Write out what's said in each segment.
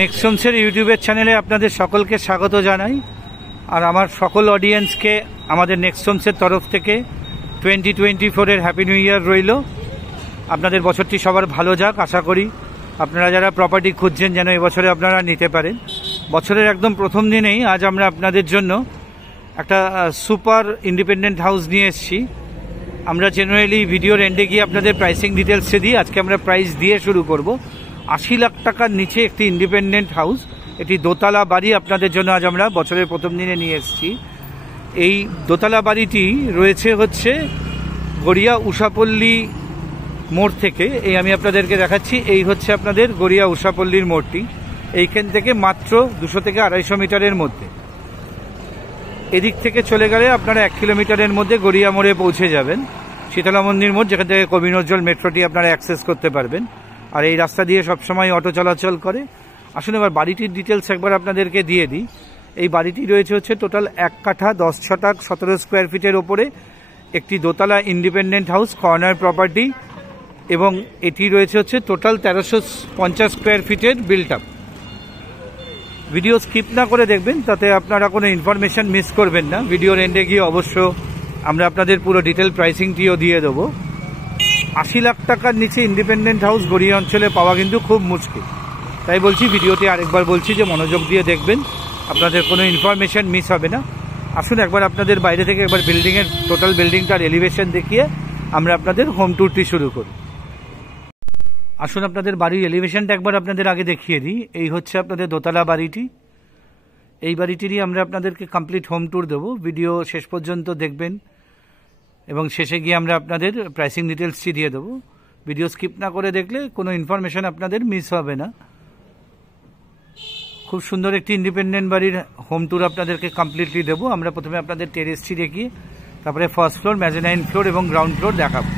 Next হোমসের ইউটিউবের চ্যানেলে আপনাদের সকলকে স্বাগত জানাই। আর আমার সকল অডিয়েন্সকে আমাদের নেক্সট হোমসের তরফ থেকে 2024-এর হ্যাপি নিউ ইয়ার রইল। আপনাদের বছরটি সবার ভালো যাক আশা করি। আপনারা যারা প্রপার্টি খুঁজছেন যেন এবছরে আপনারা নিতে পারেন। বছরের একদম প্রথম দিনেই আজ আমরা আপনাদের জন্য একটা সুপার ইন্ডিপেন্ডেন্ট হাউস নিয়ে এসেছি। আমরা জেনারেলি ভিডিওর এন্ডে গিয়ে আপনাদের প্রাইসিং ডিটেলসে দিই। আজকে আমরা প্রাইস দিয়ে শুরু করব। 80 লাখ টাকার নিচে একটি ইন্ডিপেন্ডেন্ট হাউস, এটি দোতলা বাড়ি আপনাদের জন্য আজ আমরা বছরের প্রথম দিনে নিয়ে এসেছি। এই দোতলা বাড়িটি রয়েছে হচ্ছে গড়িয়া উষাপল্লী মোড় থেকে। এই আমি আপনাদেরকে দেখাচ্ছি, এই হচ্ছে আপনাদের গড়িয়া উষাপল্লীর মোড়টি। এইখান থেকে মাত্র 200 থেকে 250 মিটারের মধ্যে। এদিক থেকে চলে গেলে আপনারা 1 কিলোমিটারের মধ্যে গড়িয়া মোড়ে পৌঁছে যাবেন। শীতলা মন্দির মোড়, যেখান থেকে কবি নজরুল মেট্রোটি আপনারা অ্যাক্সেস করতে পারবেন। আর এই রাস্তা দিয়ে সবসময় অটো চলাচল করে। আসলে এবার বাড়িটির ডিটেলস একবার আপনাদেরকে দিয়ে দিই। এই বাড়িটি রয়েছে হচ্ছে টোটাল 1 কাঠা 10 ছটাক 17 স্কোয়ার ফিটের ওপরে একটি দোতলা ইন্ডিপেন্ডেন্ট হাউস, কর্নার প্রপার্টি, এবং এটি রয়েছে হচ্ছে টোটাল 1350 স্কোয়ার ফিটের বিল্ট আপ। ভিডিও স্কিপ না করে দেখবেন, তাতে আপনারা কোনো ইনফরমেশন মিস করবেন না। ভিডিওর এন্ডে গিয়ে অবশ্য আমরা আপনাদের পুরো ডিটেল প্রাইসিংটিও দিয়ে দেবো। 80 লাখ টাকার নিচে ইন্ডিপেন্ডেন্ট হাউস গড়িয়া অঞ্চলে পাওয়া কিন্তু খুব মুশকিল। তাই বলছি, ভিডিওটি আরেকবার বলছি যে মনোযোগ দিয়ে দেখবেন, আপনাদের কোনো ইনফরমেশন মিস হবে না। আসুন একবার আপনাদের বাইরে থেকে একবার বিল্ডিংয়ের টোটাল বিল্ডিংটার এলিভেশন দেখিয়ে আমরা আপনাদের হোম ট্যুরটি শুরু করি। আসুন আপনাদের বাড়ির এলিভেশনটা একবার আপনাদের আগে দেখিয়ে দিই। এই হচ্ছে আপনাদের দোতলা বাড়িটি। এই বাড়িটিরই আমরা আপনাদেরকে কমপ্লিট হোম ট্যুর দেবো। ভিডিও শেষ পর্যন্ত দেখবেন এবং শেষে গিয়ে আমরা আপনাদের প্রাইসিং ডিটেলসটি দিয়ে দেবো। ভিডিও স্কিপ না করে দেখলে কোনো ইনফরমেশন আপনাদের মিস হবে না। খুব সুন্দর একটি ইন্ডিপেন্ডেন্ট বাড়ির হোম ট্যুর আপনাদেরকে কমপ্লিটলি দেবো। আমরা প্রথমে আপনাদের টেরেসটি দেখিয়ে তারপরে ফার্স্ট ফ্লোর, মেজানাইন ফ্লোর এবং গ্রাউন্ড ফ্লোর দেখাবো।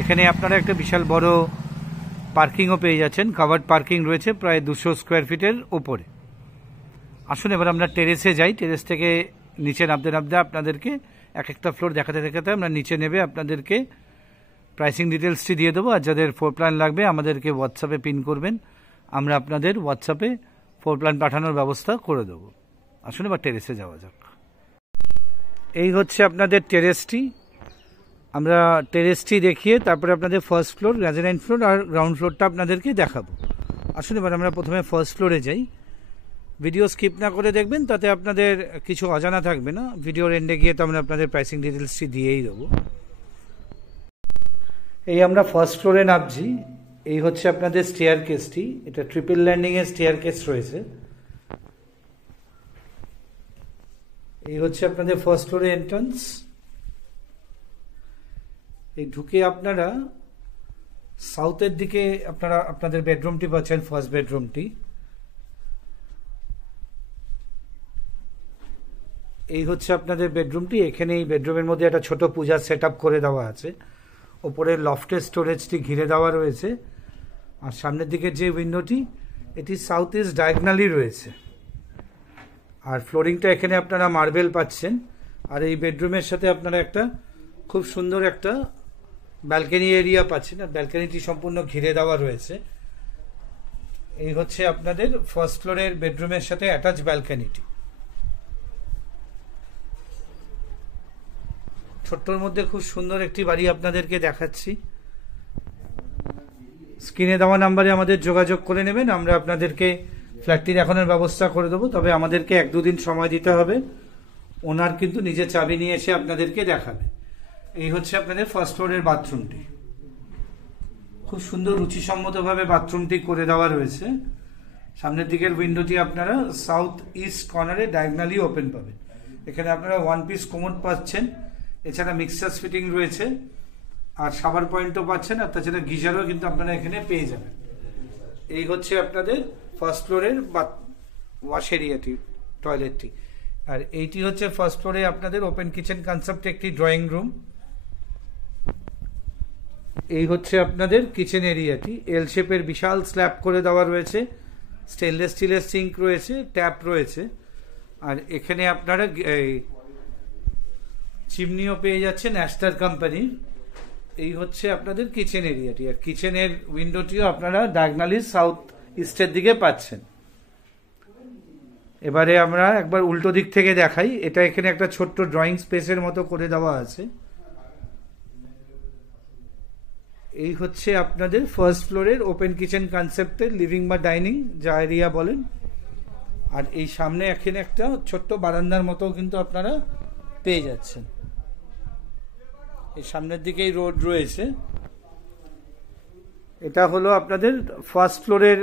এখানে আপনারা একটা বিশাল বড় পার্কিংও পেয়ে যাচ্ছেন। কাভার্ড পার্কিং রয়েছে প্রায় 200 স্কোয়ার ফিটের ওপরে। আসুন এবার আমরা টেরেসে যাই। টেরেস থেকে নিচে নামতে নামতে আপনাদেরকে এক একটা ফ্লোর দেখাতে দেখাতে আমরা নিচে নেবে আপনাদেরকে প্রাইসিং ডিটেলসটি দিয়ে দেবো। আর যাদের ফ্লোর প্ল্যান লাগবে আমাদেরকে হোয়াটসঅ্যাপে পিন করবেন, আমরা আপনাদের হোয়াটসঅ্যাপে ফ্লোর প্ল্যান পাঠানোর ব্যবস্থা করে দেবো। আসুন এবার টেরেসে যাওয়া যাক। এই হচ্ছে আপনাদের টেরেসটি। আমরা টেরেসটি দেখিয়ে তারপরে আপনাদের ফার্স্ট ফ্লোর, মেজানাইন ফ্লোর আর গ্রাউন্ড ফ্লোরটা আপনাদেরকে দেখাবো। আসুন এবার আমরা প্রথমে ফার্স্ট ফ্লোরে যাই। ভিডিও স্কিপ না করে দেখবেন, তাতে আপনাদের কিছু অজানা থাকবে না। ভিডিওর এন্ডে গিয়ে তো আমরা আপনাদের প্রাইসিং ডিটেলসটি দিয়েই দেবো। এই আমরা ফার্স্ট ফ্লোরে নামছি। এই হচ্ছে আপনাদের স্টেয়ার কেসটি। এটা ট্রিপল ল্যান্ডিংয়ের স্টেয়ার কেস রয়েছে। এই হচ্ছে আপনাদের ফার্স্ট ফ্লোরে এন্ট্রান্স। এই ঢুকে আপনারা সাউথের দিকে আপনারা আপনাদের বেডরুমটি পাচ্ছেন, ফার্স্ট বেডরুমটি। এই হচ্ছে আপনাদের বেডরুমটি। এখানে এই বেডরুমের মধ্যে একটা ছোট পূজার সেট আপ করে দেওয়া আছে। ওপরে লফটের স্টোরেজটি ঘিরে দেওয়া রয়েছে। আর সামনের দিকে যে উইন্ডোটি, এটি সাউথ ইস্ট ডায়াগনালি রয়েছে। আর ফ্লোরিংটা এখানে আপনারা মার্বেল পাচ্ছেন। আর এই বেডরুমের সাথে আপনারা একটা খুব সুন্দর একটা ব্যালকনি এরিয়া পাচ্ছেন। আর ব্যালকনিটি সম্পূর্ণ ঘিরে দেওয়া রয়েছে। এই হচ্ছে আপনাদের ফার্স্ট ফ্লোরের বেডরুমের সাথে অ্যাটাচ ব্যালকনিটি। ছোট্টর মধ্যে খুব সুন্দর একটি বাড়ি আপনাদেরকে দেখাচ্ছি। স্ক্রিনে দেওয়া নাম্বারে আমাদের যোগাযোগ করে নেবেন, আমরা আপনাদেরকে ফ্ল্যাটটি দেখানোর ব্যবস্থা করে দেবো। তবে আমাদেরকে 1-2 দিন সময় দিতে হবে। ওনার কিন্তু নিজে চাবি নিয়ে এসে আপনাদেরকে দেখাবে। এই হচ্ছে আপনাদের ফার্স্ট ফ্লোরের বাথরুমটি। খুব সুন্দর রুচিসম্মতভাবে বাথরুমটি করে দেওয়া রয়েছে। সামনের দিকের উইন্ডোটি আপনারা সাউথ ইস্ট কর্নারে ডায়াগনালি ওপেন পাবেন। এখানে আপনারা 1 পিস কোমোড পাচ্ছেন, এছাড়া মিক্সার ফিটিং রয়েছে, আর শাওয়ার পয়েন্টও পাচ্ছেন, আর তাছাড়া গিজারও কিন্তু আপনারা এখানে পেয়ে যাবেন। এই হচ্ছে আপনাদের ফার্স্ট ফ্লোরের ওয়াশ এরিয়াটি, টয়লেটটি। আর এইটি হচ্ছে ফার্স্ট ফ্লোরে আপনাদের ওপেন কিচেন কনসেপ্ট একটি ড্রয়িং রুম। এই হচ্ছে আপনাদের কিচেন এরিয়াটি। এল শেপের বিশাল স্ল্যাব করে দেওয়া রয়েছে। স্টেনলেস স্টিলের সিঙ্ক রয়েছে, ট্যাপ রয়েছে। আর এখানে আপনারা চিমনিও পেয়ে যাচ্ছেন অ্যাস্টার কোম্পানির। এই হচ্ছে আপনাদের কিচেন এরিয়াটি। আর কিচেনের উইন্ডোটিও আপনারা ডায়াগনালি সাউথ ইস্টের দিকে পাচ্ছেন। এবারে আমরা একবার উল্টো দিক থেকে দেখাই। এটা এখানে একটা ছোট্ট ড্রয়িং স্পেসের মতো করে দেওয়া আছে। এই হচ্ছে আপনাদের ফার্স্ট ফ্লোরের ওপেন কিচেন কনসেপ্টের লিভিং বা ডাইনিং যা এরিয়া বলেন। আর এই সামনে এখানে একটা ছোট্ট বারান্দার মতো কিন্তু আপনারা পেয়ে যাচ্ছেন। এই সামনের দিকেই রোড রয়েছে। এটা হলো আপনাদের ফার্স্ট ফ্লোরের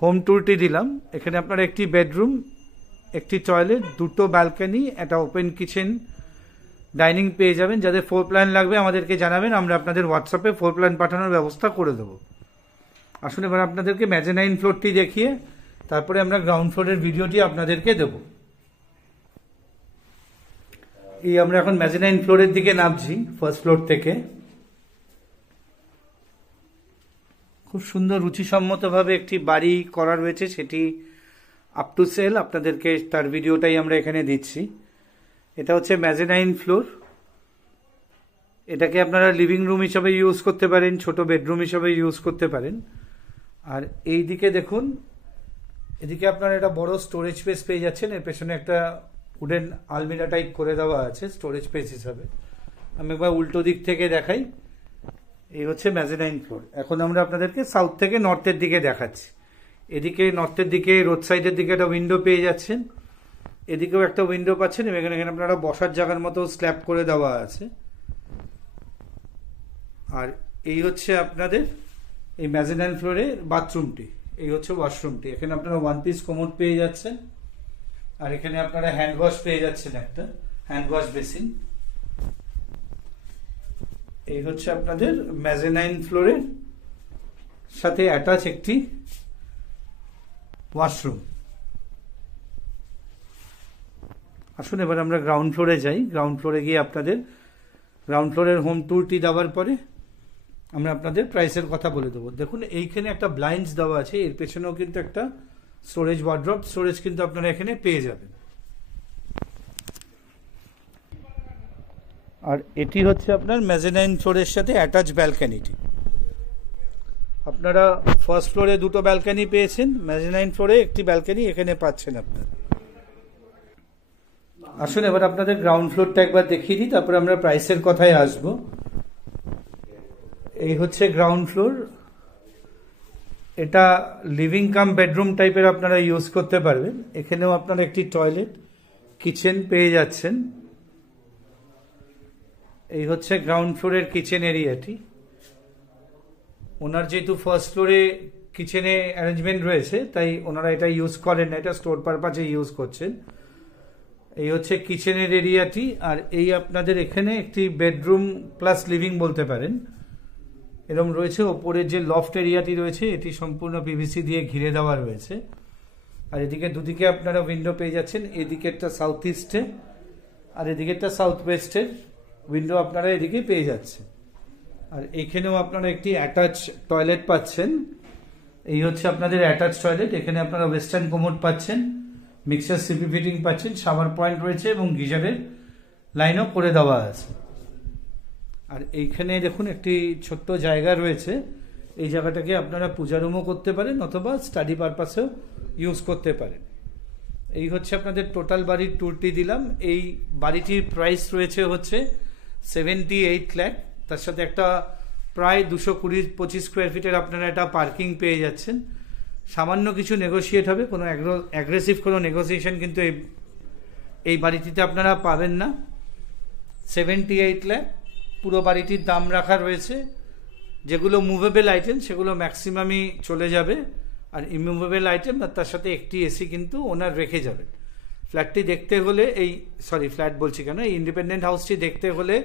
হোম ট্যুরটি দিলাম। এখানে আপনারা একটি বেডরুম, একটি টয়লেট, দুটো ব্যালকনি, একটা ওপেন কিচেন ডাইনিং পেয়ে যাবেন। যাদের ফ্লোর প্ল্যান লাগবে আমাদেরকে জানাবেন, আমরা আপনাদের হোয়াটসঅ্যাপে ফ্লোর প্ল্যান পাঠানোর ব্যবস্থা করে দেবো। আসুন এবার আপনাদেরকে মেজানাইন ফ্লোরটি দেখিয়ে তারপরে আমরা গ্রাউন্ড ফ্লোরের ভিডিওটি আপনাদেরকে দেব। এই আমরা এখন মেজানাইন ফ্লোরের দিকে নামছি ফার্স্ট ফ্লোর থেকে। খুব সুন্দর রুচিসম্মতভাবে একটি বাড়ি করা রয়েছে, সেটি আপ টু সেল। আপনাদেরকে তার ভিডিওটাই আমরা এখানে দিচ্ছি। এটা হচ্ছে মেজানাইন ফ্লোর। এটাকে আপনারা লিভিং রুম হিসাবে ইউজ করতে পারেন, ছোট বেডরুম হিসাবে ইউজ করতে পারেন। আর এই দিকে দেখুন, এদিকে আপনারা একটা বড় স্টোরেজ স্পেস পেয়ে যাচ্ছেন। এর পেছনে একটা উডেন আলমিরা টাইপ করে দেওয়া আছে স্টোরেজ স্পেস হিসাবে। আমি একবার উল্টো দিক থেকে দেখাই। এই হচ্ছে মেজানাইন ফ্লোর। এখন আমরা আপনাদেরকে সাউথ থেকে নর্থের দিকে দেখাচ্ছি। এদিকে নর্থের দিকে রোড সাইডের দিকে একটা উইন্ডো পেয়ে যাচ্ছেন, এদিকেও একটা উইন্ডো পাচ্ছেন। এবং এখানে আপনারা বসার জায়গার মতো স্ল্যাব করে দেওয়া আছে। আর এই হচ্ছে আপনাদের এই মেজানাইন ফ্লোরের বাথরুমটি। এই হচ্ছে ওয়াশরুমটি। এখানে আপনারা ওয়ান পিস কোমোড পেয়ে যাচ্ছেন। আর এখানে আপনারা হ্যান্ড ওয়াশ পেয়ে যাচ্ছেন, একটা হ্যান্ড ওয়াশ বেসিন। এই হচ্ছে আপনাদের মেজানাইন ফ্লোরের সাথে অ্যাটাচ একটি ওয়াশরুম। আসুন এবার আমরা গ্রাউন্ড ফ্লোরে যাই। গ্রাউন্ড ফ্লোরে গিয়ে আপনাদের গ্রাউন্ড ফ্লোরের হোম ট্যুরটি দেওয়ার পরে আমরা আপনাদের প্রাইসের কথা বলে দেবো। দেখুন এইখানে একটা ব্লাইন্ডস দেওয়া আছে, এর পেছনেও কিন্তু একটা স্টোরেজ ওয়ার্ড্রপ স্টোরেজ কিন্তু আপনারা এখানে পেয়ে যাবেন। আর এটি হচ্ছে আপনার মেজানাইন ফ্লোরের সাথে অ্যাটাচ ব্যালকানিটি। আপনারা ফার্স্ট ফ্লোরে দুটো ব্যালকানি পেয়েছেন, মেজানাইন ফ্লোরে একটি ব্যালকানি এখানে পাচ্ছেন আপনারা। আসুন এবার আপনাদের গ্রাউন্ড ফ্লোরটা একবার দেখিয়ে দিই, তারপরে আমরা প্রাইসের কথায় আসব। এই হচ্ছে গ্রাউন্ড ফ্লোর। এটা লিভিং কাম বেডরুম টাইপের আপনারা ইউজ করতে পারবেন। এখানেও আপনারা একটি টয়লেট, কিচেন পেয়ে যাচ্ছেন। এই হচ্ছে গ্রাউন্ড ফ্লোরের কিচেন এরিয়াটি। ওনার যেহেতু ফার্স্ট ফ্লোরে কিচেনে অ্যারেঞ্জমেন্ট রয়েছে, তাই ওনারা এটা ইউজ করেন না, এটা স্টোর পারপাসে ইউজ করছেন। এই হচ্ছে কিচেনের এরিয়াটি। আর এই আপনাদের এখানে একটি বেডরুম প্লাস লিভিং বলতে পারেন, এরকম রয়েছে। ওপরের যে লফট এরিয়াটি রয়েছে এটি সম্পূর্ণ পিভিসি দিয়ে ঘিরে দেওয়া রয়েছে। আর এদিকে দুদিকে আপনারা উইন্ডো পেয়ে যাচ্ছেন, এদিকেরটা সাউথ ইস্টে আর এদিকেরটা সাউথ ওয়েস্টের উইন্ডো আপনারা এদিকে পেয়ে যাচ্ছেন। আর এখানেও আপনারা একটি অ্যাটাচ টয়লেট পাচ্ছেন। এই হচ্ছে আপনাদের অ্যাটাচ টয়লেট। এখানে আপনারা ওয়েস্টার্ন কোমোড পাচ্ছেন, মিক্সার সিপি ফিটিং পাচ্ছেন, শাওয়ার পয়েন্ট রয়েছে এবং গিজারের লাইনও করে দেওয়া আছে। আর এইখানে দেখুন একটি ছোট্ট জায়গা রয়েছে। এই জায়গাটাকে আপনারা পূজা রুমও করতে পারেন অথবা স্টাডি পারপাসেও ইউজ করতে পারেন। এই হচ্ছে আপনাদের টোটাল বাড়ির ট্যুরটি দিলাম। এই বাড়িটির প্রাইস রয়েছে হচ্ছে 78 লাখ। তার সাথে একটা প্রায় 220-25 স্কোয়ার ফিটের আপনারা একটা পার্কিং পেয়ে যাচ্ছেন। সামান্য কিছু নেগোশিয়েট হবে, কোনো অ্যাগ্রেসিভ কোনো নেগোসিয়েশন কিন্তু এই বাড়িটিতে আপনারা পাবেন না। 78 লাখ পুরো বাড়িটির দাম রাখা রয়েছে। যেগুলো মুভেবল আইটেম সেগুলো ম্যাক্সিমামই চলে যাবে, আর ইমুভেবল আইটেম আর তার সাথে একটি এসি কিন্তু ওনার রেখে যাবেন। ফ্ল্যাটটি দেখতে হলে ফ্ল্যাট বলছি কেন, এই ইন্ডিপেন্ডেন্ট হাউসটি দেখতে হলে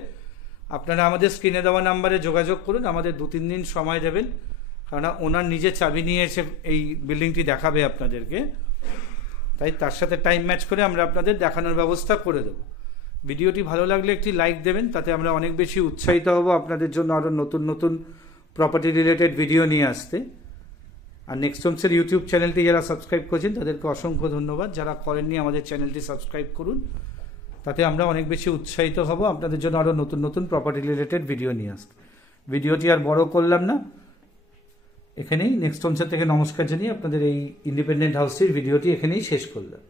আপনারা আমাদের স্ক্রিনে দেওয়া নাম্বারে যোগাযোগ করুন। আমাদের 2-3 দিন সময় দেবেন, কারণ ওনার নিজে চাবি নিয়ে এসে এই বিল্ডিংটি দেখাবে আপনাদেরকে। তাই তার সাথে টাইম ম্যাচ করে আমরা আপনাদের দেখানোর ব্যবস্থা করে দেব। ভিডিওটি ভালো লাগলে একটি লাইক দেবেন, তাতে আমরা অনেক বেশি উৎসাহিত হব আপনাদের জন্য আরও নতুন নতুন প্রপার্টি রিলেটেড ভিডিও নিয়ে আসতে। আর নেক্সট হোমসের ইউটিউব চ্যানেলটি যারা সাবস্ক্রাইব করেছেন তাদেরকে অসংখ্য ধন্যবাদ। যারা করেননি আমাদের চ্যানেলটি সাবস্ক্রাইব করুন, তাতে আমরা অনেক বেশি উৎসাহিত হব আপনাদের জন্য আরও নতুন নতুন প্রপার্টি রিলেটেড ভিডিও নিয়ে আসতে। ভিডিওটি আর বড় করলাম না, এখানেই নেক্সট হোমসের থেকে নমস্কার জানিয়ে আপনাদের এই ইন্ডিপেন্ডেন্ট হাউসটির ভিডিওটি এখানেই শেষ করলাম।